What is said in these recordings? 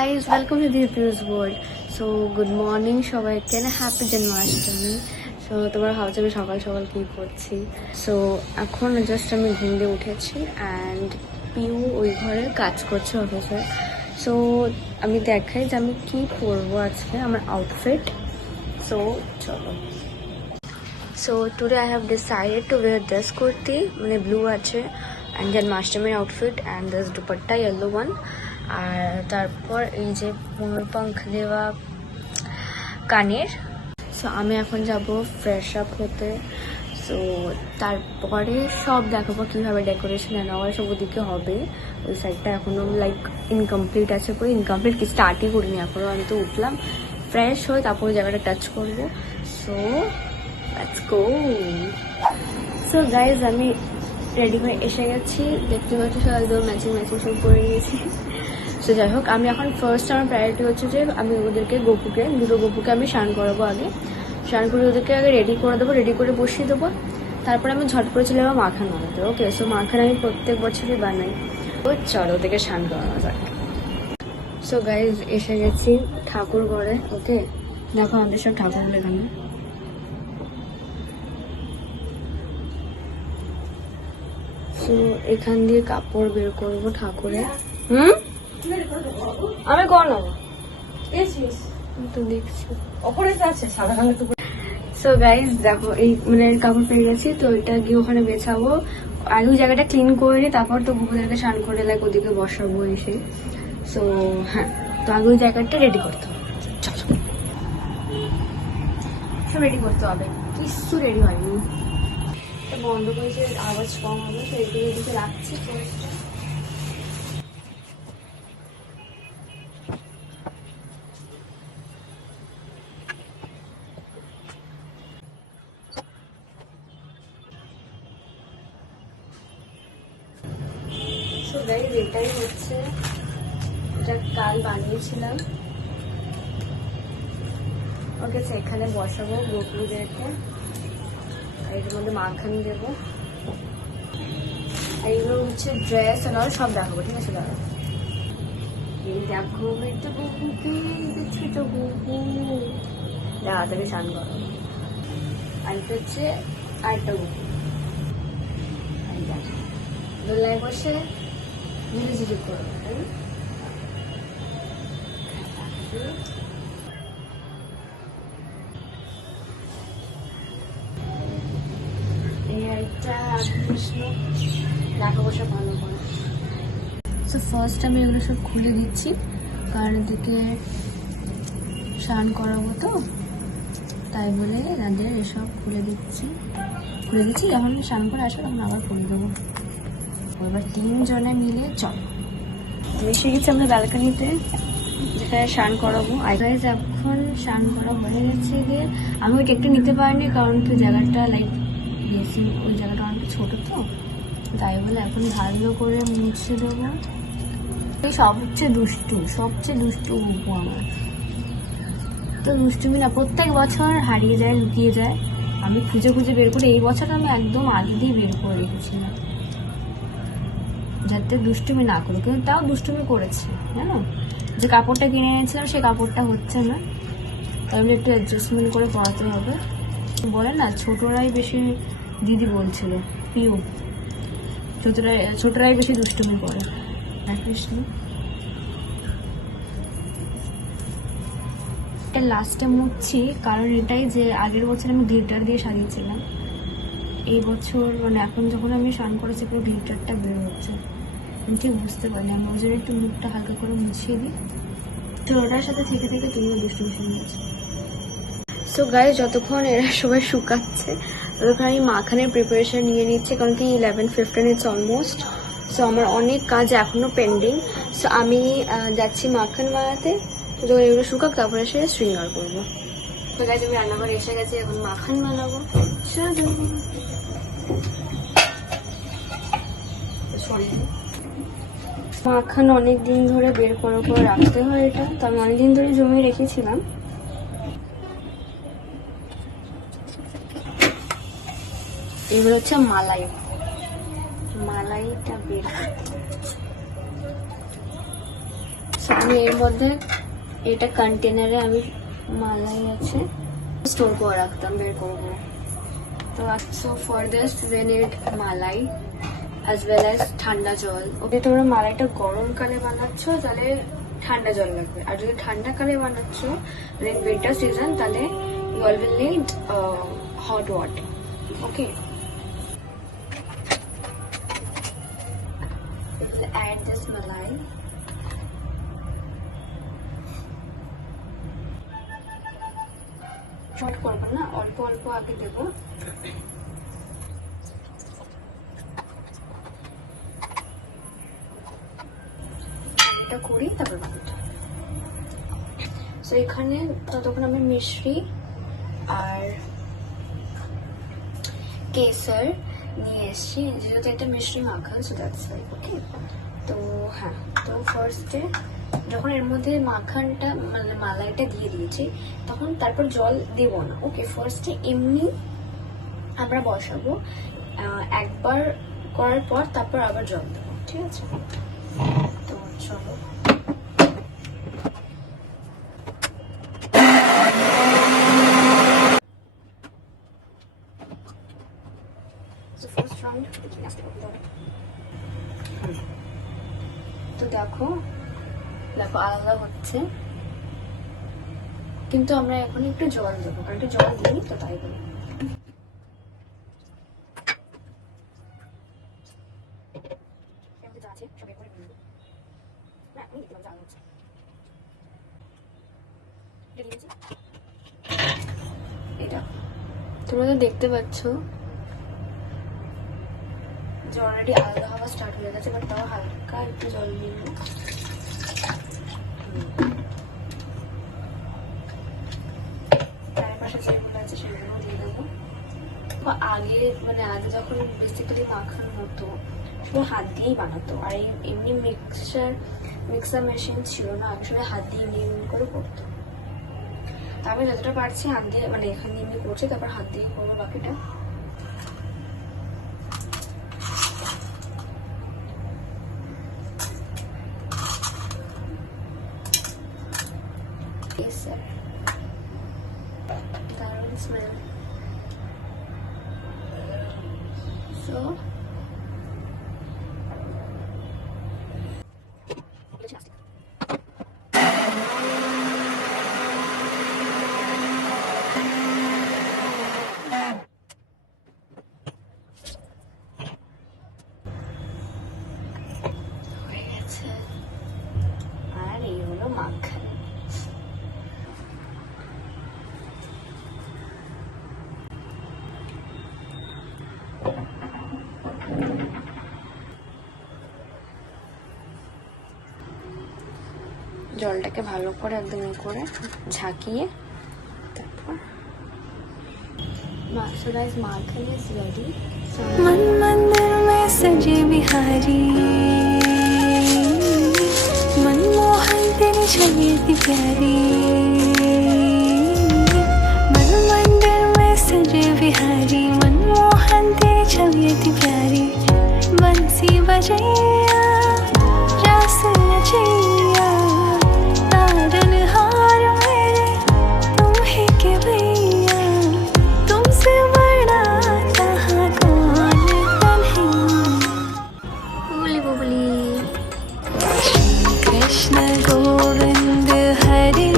guys, welcome to the Pius world. So good morning সবাইকে, happy Janmashtami. So তোমরা ভাবছো আমি সকাল সকাল কী করছি। সো এখন জাস্ট আমি ঘুম দিয়ে উঠেছি অ্যান্ড পিউ ওই ঘরে কাজ করছে অফিসে। সো আমি দেখাই যে আমি কী পরবো আজকে, আমার আউটফিট। সো চলো। So today I have decided to wear this kurti, মানে blue আছে, and then Mashtami outfit and this dupatta yellow one, আর তারপর এই যে ময়ূরপঙ্খ দেওয়া কানের। সো আমি এখন যাব ফ্রেশ আপ হতে। সো তারপরে সব দেখাবো কীভাবে ডেকোরেশন অ্যান্ড অল সব ওদিকে হবে। ওই সাইডটা এখনও লাইক ইনকমপ্লিট আছে, পুরো ইনকমপ্লিট কি স্টার্টই করিনি এখনও। আমি তো উঠলাম, ফ্রেশ হয়ে তারপর ওই জায়গাটা টাচ করবো। So let's go. So guys, আমি রেডি হয়ে এসে গেছি, দেখতে পাচ্ছি সব একদম ম্যাচিং সব করে নিয়েছি। সো যাই হোক, আমি এখন ফার্স্ট আমার প্রায়োরিটি হচ্ছে যে আমি ওদেরকে দুটো গপুকে আমি স্নান করাবো। আগে স্নান করে ওদেরকে আগে রেডি করে দেবো, রেডি করে বসিয়ে দেবো। তারপরে আমি ঝট করে চলে যাবো মাখান বানাতে। ওকে, সো মাখান আমি প্রত্যেক বছরই বানাই। তো চলো ওদেরকে স্নান করানো যাক। সো গাইজ এসে গেছি ঠাকুর ঘরে। ওকে, দেখো আমাদের সব ঠাকুরগুলো এখানে। তো এখান দিয়ে কাপড় বের করবো ঠাকুরের। আমি কোন তো দেখছি সো গাইজ দেখো, এই মানে কাপড় পেয়ে গেছি। তো এটা গিয়ে ওখানে বেছাবো। আগে ওই জায়গাটা ক্লিন করে নিই, তারপর তো বুকুদেরকে স্নান করে লাইক ওদিকে বসাবো এসে। সো হ্যাঁ, তো আগে ওই জায়গাটা রেডি করতে হবে। চলো সব রেডি করতে হবে, কিছু রেডি হয়নি। বন্ধ করেছে, আওয়াজ কম হবে, তো এদিকে রাখছি। এটাই হচ্ছে, এটা কাল বানিয়েছিলাম। ওকে, এখানে বসাবো গোপুদেরকে, এর মধ্যে মাখানি দেবো। এইগুলো হচ্ছে ড্রেস আর সব দেখাবো, ঠিক আছে? দাঁড়াও, এই দেখো একটা বুকুকে, ছোট বুকু, দাঁড়া থেকে স্নান করো। আর এটা হচ্ছে আরেকটা বুকু, দোলায় বসে ঝিলিঝিলি করো। ফার্স্ট আমি এগুলো সব খুলে দিচ্ছি, কারণ এদিকে স্নান করাবো তো, তাই বলে এনাদের এসব খুলে দিচ্ছি। যখন স্নান করে আসবো তখন আবার খুলে দেবো। এবার 3 জনে মিলে চল এসে গেছি আমরা ব্যালকানিতে, যেখানে স্নান করাবো। আইগাইজ এখন স্নান করা হয়ে গেছে। গিয়ে আমি ওইটা একটু নিতে পারিনি, কারণ কি জায়গাটা লাইক বেশি, ওই জায়গাটা অনেক ছোটো তো, তাই বলে এখন ভালো করে মুছে দেবো। এই সবচেয়ে দুষ্টু গপু আমার। তো দুষ্টুমি না, প্রত্যেক বছর হারিয়ে যায়, লুকিয়ে যায়। আমি খুঁজে বের করি। এই বছর আমি একদম আগে দিয়ে বের করে রেখেছিলাম যাতে দুষ্টুমি না করো, কিন্তু তাও দুষ্টুমি করেছে জানো। যে কাপড়টা কিনে এনেছিলাম সেই কাপড়টা হচ্ছে না, তাহলে একটু অ্যাডজাস্টমেন্ট করে পরাতে হবে। বলে না, ছোটরাই বেশি, দিদি বলছিল পিউ, ছোটরাই বেশি দুষ্টুমি করে। কৃষ্ণ, এটা লাস্টে মুছছি, কারণ এটাই যে আগের বছর আমি গ্লিটার দিয়ে সাজিয়েছিলাম। এই বছর মানে এখন যখন আমি স্নান করেছি পুরো গ্লিটারটা বের হচ্ছে, আমি ঠিক বুঝতে পারি। আমি ওই জন্য একটু মুখটা হালকা করে মুছিয়ে দিই। তো ওটার সাথে থেকে তুমিও দুষ্টুমি শুনে গেছো। সো গাইস, যতক্ষণ এরা সবাই শুকাচ্ছে ততক্ষণ আমি মাখানের প্রিপারেশন নিয়ে নিচ্ছি, কারণ কি 11:15 ইটস অলমোস্ট। সো আমার অনেক কাজ এখনো পেন্ডিং। সো আমি যাচ্ছি মাখন বানাতে, তো এগুলো শুকাক, তারপরে এসে শৃঙ্গার করবো। তো গাইস, আমি রান্নাঘরে এসে গেছি, এখন মাখন বানাবো। মাখন অনেক দিন ধরে বের করে রাখতে হয়, এটা তো আমি অনেকদিন ধরে জমিয়ে রেখেছিলাম। এগুলো হচ্ছে মালাইটা বের So, আমি এর মধ্যে এটা কন্টেনারে আমি মালাই আছে স্টোর করে রাখতাম, বের করবো। তো so for this we need malai as well as ঠান্ডা জল। ওকে, তোমরা মালাইটা গরমকালে বানাচ্ছ তাহলে ঠান্ডা জল লাগবে, আর যদি ঠান্ডা কালে বানাচ্ছ মানে উইন্টার সিজন তাহলে you all will need hot water. Okay, we will add this malai. Short করবো না, অল্প অল্প আগে দেবো। এটা করি তারপর বাকিটা। তো এখানে ততক্ষণ আমি মিশ্রি আর কেসার নিয়ে এসেছি, যেহেতু এটা মিশ্রি মাখন, সো দ্যাটস ওয়াই। ওকে, তো হ্যাঁ, তো ফার্স্টে যখন এর মধ্যে মাখনটা মানে মালাইটা দিয়ে দিয়েছি তখন তারপর জল দেব না। ওকে, ফার্স্টে এমনি আমরা বসাবো, একবার করার পর তারপর আবার জল দেবো, ঠিক আছে? তো চলো, তো দেখো দেখো আলাদা হচ্ছে, কিন্তু আমরা এখন একটু জল দেবো, কারণ একটু জল দিই তো তাই বলি। এটা তোমরা তো দেখতে পাচ্ছ যে অলরেডি আলাদা হওয়া স্টার্ট হয়ে গেছে, বাট তাও হালকা একটু জল দিয়ে চারপাশে যেগুলো আছে সেগুলো দিয়ে দেবো। আগে মানে আগে যখন বেসিক্যালি মাখানো হতো সবাই হাত দিয়েই বানাতো, আর এমনি মিক্সার মেশিন ছিল না, আগে সবাই হাত দিয়ে এমনি এমনি করে করতো। তা আমি যতটা পারছি হাত দিয়ে মানে এখানে এমনি করছি, তারপর হাত দিয়ে করবো বাকিটা। দারুণ স্মেল। সো হয়ে গেছে, আর এই হলো মাখন। জলটাকে ভালো করে একদম করে ঝাঁকিয়ে তারপর মাখন ইজ রেডি। मन मंदिर में सजे बिहारी, मनमोहन तेरी छवि थी प्यारी। मन मंदिर में सजे बिहारी, मनमोहन तेरी छवि थी प्यारी। बंसी बजैया रास रचैया, तारनहार मेरे तुम ही के भैया। तुमसे बड़ा कहाँ कौन कन्हैया। বুবলি বুবলি। श्री कृष्ण गोविंद हरे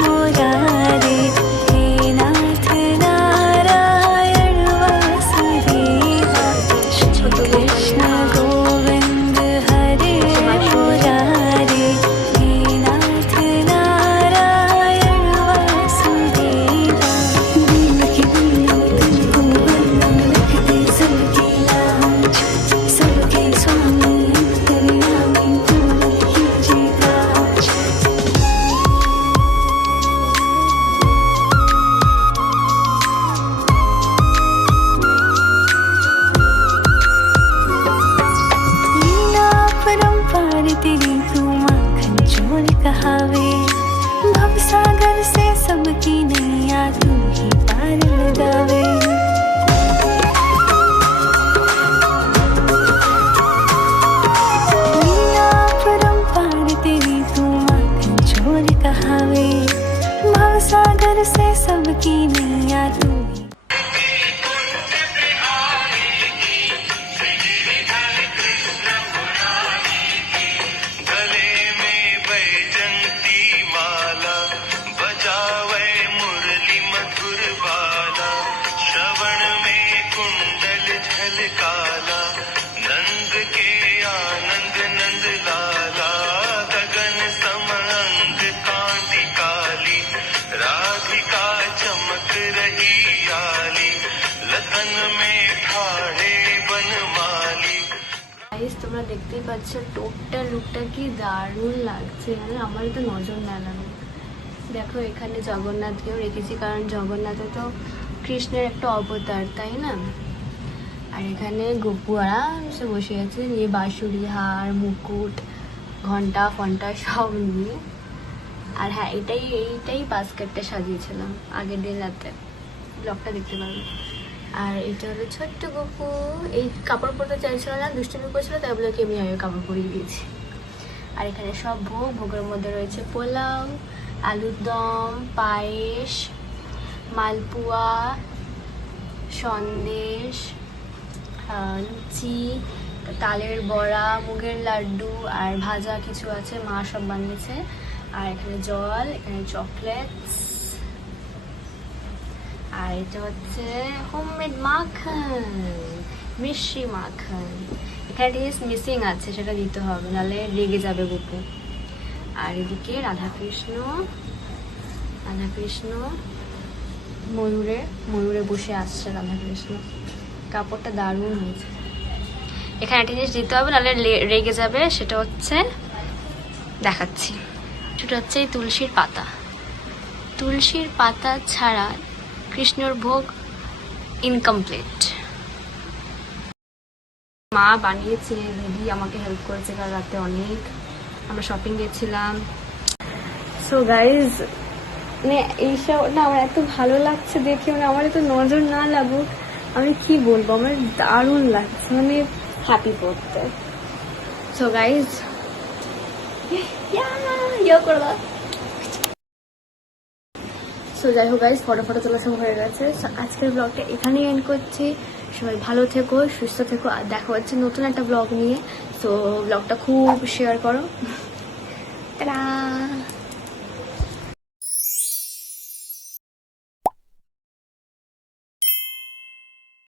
मुरारे, हे नाथ नारायण वासुदेवा। श्री कृष्ण गोविंद बन में ठाड़े बनमाली। গাইস তোমরা দেখতেই পাচ্ছ টোটাল লুকটা কি দারুণ লাগছে, মানে আমার তো নজর না লাগে। দেখো এখানে জগন্নাথকেও রেখেছি, কারণ জগন্নাথ তো কৃষ্ণের একটা অবতার, তাই না? আর এখানে গপুয়ারা এসে বসে আছে নিয়ে বাঁশুড়ি, হার, মুকুট, ঘন্টা ফন্টা সব নিয়ে। আর হ্যাঁ, এইটাই বাস্কেটটা সাজিয়েছিলাম আগের দিন রাতে, ব্লগটা দেখতে পারবে। আর এটা হলো ছোট্ট গপু, এই কাপড় পরতে চাইছিল না, দুষ্টুমি করছিল, তাই বলে কি আমি আগে কাপড় পরিয়ে দিয়েছি। আর এখানে সব ভোগের মধ্যে রয়েছে পোলাও, আলুর দম, পায়েস, মালপুয়া, সন্দেশ, লুচি, তালের বড়া, মুগের লাড্ডু আর ভাজা কিছু আছে, মা সব বানিয়েছে। আর এখানে জল, এখানে চকলেটস, আর এটা হচ্ছে হোমমেড মাখন, মিষ্টি মাখন। এখানে জিনিস মিসিং আছে, সেটা দিতে হবে, নাহলে রেগে যাবে গপু। আর এদিকে রাধাকৃষ্ণ ময়ূরে বসে আসছে রাধাকৃষ্ণ। কাপড়টা দারুণ হয়েছে। এখানে একটা জিনিস দিতে হবে, নাহলে রেগে যাবে, সেটা হচ্ছে দেখাচ্ছি। সেটা হচ্ছে এই তুলসীর পাতা ছাড়া কৃষ্ণর ভোগ ইনকমপ্লিট। মা বানিয়েছে, দিদি আমাকে হেল্প করেছে, কাল রাতে অনেক আমরা শপিং গেছিলাম। সো গাইজ, মানে এইসব না আমার এত ভালো লাগছে দেখে, মানে আমার এত নজর না লাগুক, আমি কি বলবো, আমার দারুণ লাগছে, মানে হ্যাপি করতে। সো গাইজ করবা। সো যাই হোক গাইজ, ফটো তোলা সব হয়ে গেছে। সো আজকের ব্লগটা এখানেই এন্ড করছি। সবাই ভালো থেকো, সুস্থ থেকো, আর দেখা হচ্ছে নতুন একটা ব্লগ নিয়ে। সো ব্লগটা খুব শেয়ার করো। টাটা।